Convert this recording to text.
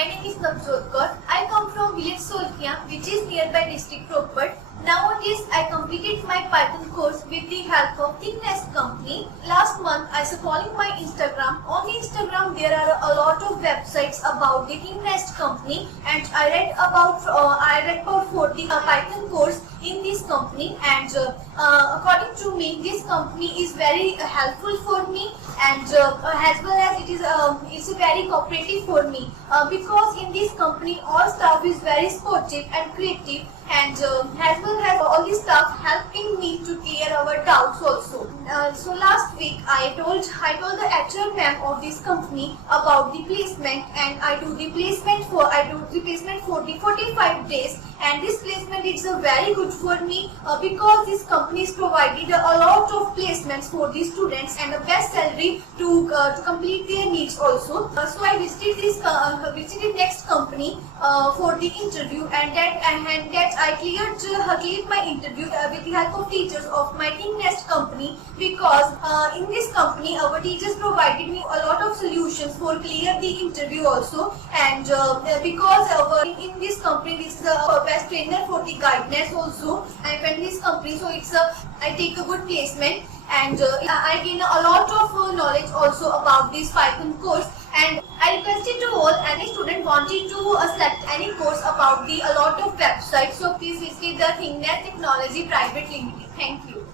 My name is Navjot. I come from village Solkia, which is nearby district Ropar. Nowadays, I completed my Python course with the help of ThinkNEXT company. Last month, I was following my Instagram. On Instagram, there are a lot of websites about the ThinkNEXT company, and I read about for the Python course in this company. And according to me, this company is very helpful for me, and as well as it's very cooperative for me because in this company, all staff is very sportive and creative. And as well as all the staff helping me to clear our doubts also. So last week I told the HR ma'am of this company about the placement, and I do the placement for the 45 days, and this placement is very good for me because this company is provided a lot of placements for the students and the best salary to complete their needs also. So I visited next company for the interview, and that I cleared my interview with the help of teachers of my ThinkNEXT company, because in this company our teachers provided me a lot of solutions for clear the interview also. And because in this company, this is a best trainer for the guidance also. I went this company, so I take a good placement, and I gain a lot of knowledge also about this Python course. And I requested to all any student wanting to select any course about a lot of websites, so please visit the ThinkNEXT Technologies Private Limited. Thank you.